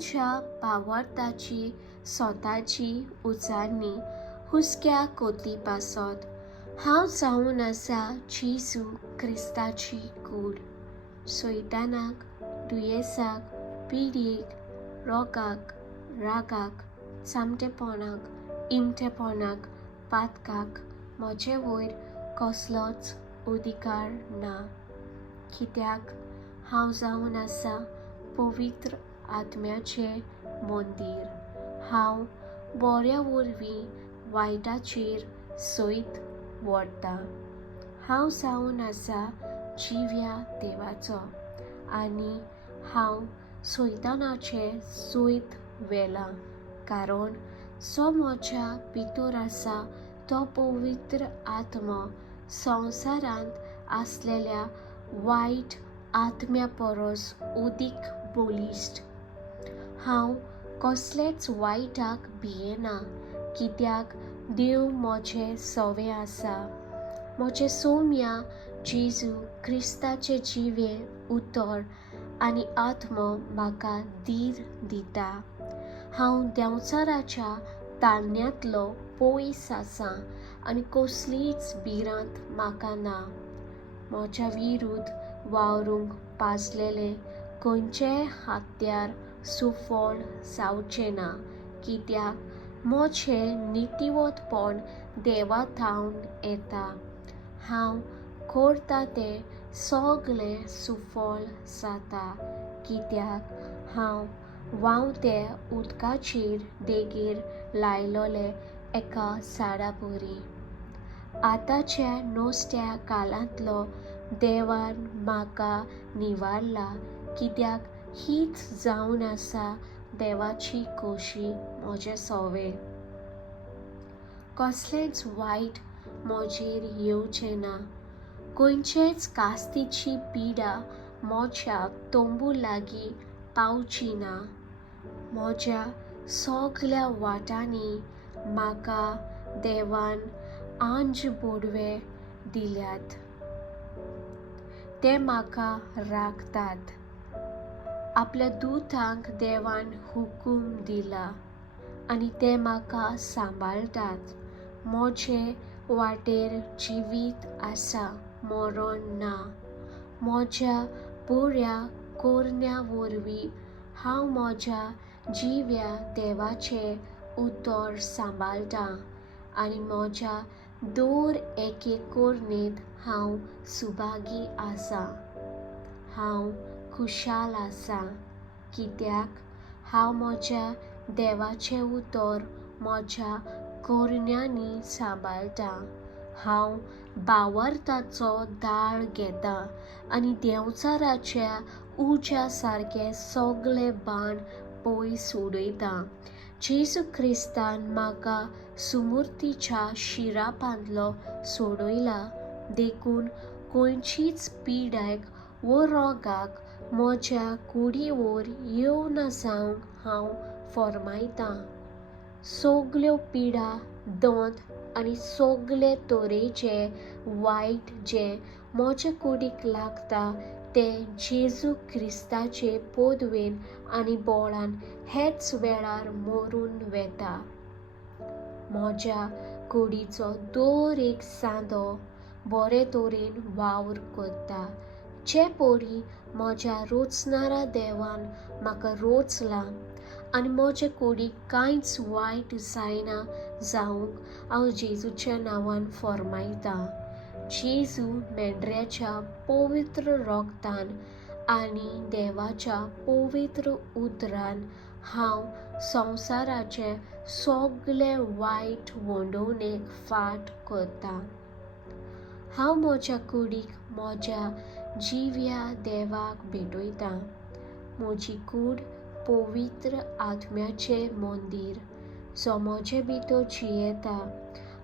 च्या भावार्थाची स्वताची उचारणी हुस्क्या कोती पासत हांव जावन आसा जेजू क्रिस्ताची कूड. सैतानाक, दुयेसाक, पिडीक, रोगाक, रागाक, चामटेपणाक, इंटेपणाक, पातकाक म्हजे वयर कसलोच अधिकार ना. कित्याक हांव जावन आसा पवित्र आत्म्याचे मंदिर. हांव बऱ्या वरवीं वायटाचेर सैत वडटा. हांव जावन आसा जिव्या देवाचो आनी हांव सैतानाचे सैत व्हेला, कारण जो म्हज्या भितर आसा तो पवित्र आत्मा संवसारांत आसलेल्या वायट आत्म्या परस अदीक बलिश्ट. हांव कसलेच वायटाक भियेना, कित्याक देव म्हजे सवे आसा. म्हजे सौम्या जेजू क्रिस्ताचे जिवें उतर आनी आत्मो म्हाका धीर दिता. हांव देंवचाराच्या ताळण्यांतलो पयस आसा आनी कसलीच भिरांत म्हाका ना. म्हज्या विरुद्ध वावरूंक पाजलेले खंयचेय हत्यार सुफल जावचें ना, कित्याक म्हजें नितिवतपण देवा थावन येता. हांव करता तें सगळें सुफल जाता, कित्याक हांव व्हांवते उदकाचेर देगेर लायलोले एका झाडा परी. आतांच्या नोस्त्या काळांतलो देवान म्हाका निवारला, कित्याक हीच जावन आसा देवाची खोशी म्हजे सवे. कसलेंच वायट म्हजेर येवचें ना. खंयचेच कास्तीची पिडा म्हज्या तोंबू लागीं पावची ना. म्हज्या सगळ्या वाटांनी म्हाका देवान आंज बोडवे दिल्यात. ते म्हाका राखतात. आपल्या दुतांक देवान हुकूम दिला आनी ते म्हाका सांबाळटात. म्हजे वाटेर जिवीत आसा, मरण ना. म्हज्या बऱ्या करण्या वरवीं हांव म्हज्या जिव्या देवाचें उतर सांबाळटां आनी म्हज्या दर एके करणेंत हांव सुभागी आसां. हांव खुशाल आसां, कित्याक हांव म्हज्या देवाचें उतर म्हज्या करण्यांनी सांबाळटां. हांव भावार्थाचो दाळ घेतां आनी देंवचाराच्या उज्या सारके सगळे बाण पयस उडयतां. जेजू क्रिस्तान म्हाका सुमूर्तीच्या शिरापांतलो सोडयला, देखून खंयचीच पिडाक वो रोगाक म्हज्या कुडीवर येवना जावंक हांव फर्मायतां. सगल्यो पिडा, दंत आनी सगळे तरेचे वायट जे म्हजे कुडीक लागता ते जेजू क्रिस्ताचे पदवेन आनी बोळान हेच वेळार मरून वेता. म्हज्या कुडीचो दर एक सांदो बरे तरेन वावर करता. जे परी म्हज्या रोचणारा देवान म्हाका रोचलां आनी म्हजे कुडीक कांयच वायट जायना जावंक हांव जेजूच्या नांवान फर्मायतां. जेजू मेंढऱ्याच्या पवित्र रोगतान आनी देवाच्या पवित्र उतरान हांव संवसाराचे सगळे वायट वंडोवणेक फाट करतां. हांव म्हज्या कुडीक म्हज्या जिव्या देवाक भेटयतां. म्हजी कूड पवित्र आत्म्याचें मंदीर, जो म्हजे भितर जियेता.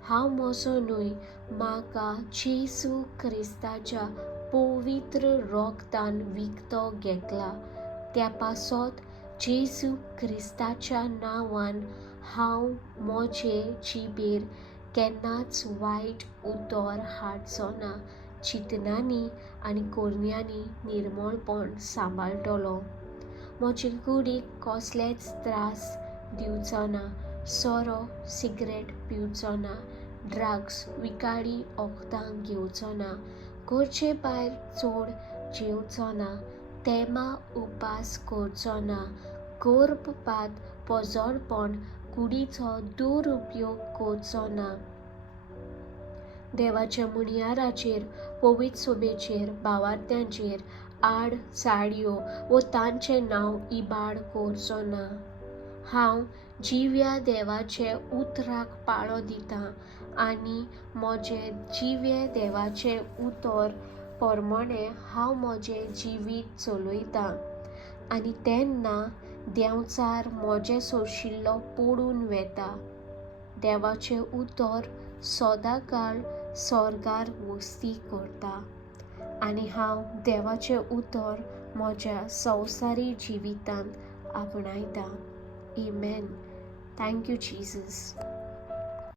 हांव म्हजो न्हय, म्हाका जेजू क्रिस्ताच्या पवित्र रोगतान विकतो घेतला. त्या पासत जेजू क्रिस्ताच्या नांवान हांव म्हजे जिबेर केन्नाच वायट उतर हाडचो ना. चिंतनांनी आनी करण्यांनी निर्मळपण सांबाळटलो. म्हजे कुडीक कसलेच त्रास दिवचो ना, सोरो सिगरेट पिवचो ना, ड्रग्स विकाळी वखदां घेवचो ना, घरचे भायर चड जेवचो ना, तेमा उपास करचो ना, गर्भपात पोजोळपण कुडीचो दुरुपयोग करचो ना, देवाच्या मुणयाराचेर पवित्र सोबेचेर भावार्थ्यांचेर आड साडयो व तांचें नांव इबाड करचो ना। हांव जिव्या देवाचे उतराक पाळो दितां आनी म्हजे जिवे देवाचे उतर प्रमाणें हांव म्हजें जिवीत चलयतां आनी तेन्ना देंवचार म्हजें सोशिल्लो पडून वेता। देवाचें उतर सदांकाळ स्वर्गार वस्ती करता आनी हांव देवाचें उतर म्हज्या संवसारी जिवितांत आपणायतां। Amen. Thank you, Jesus.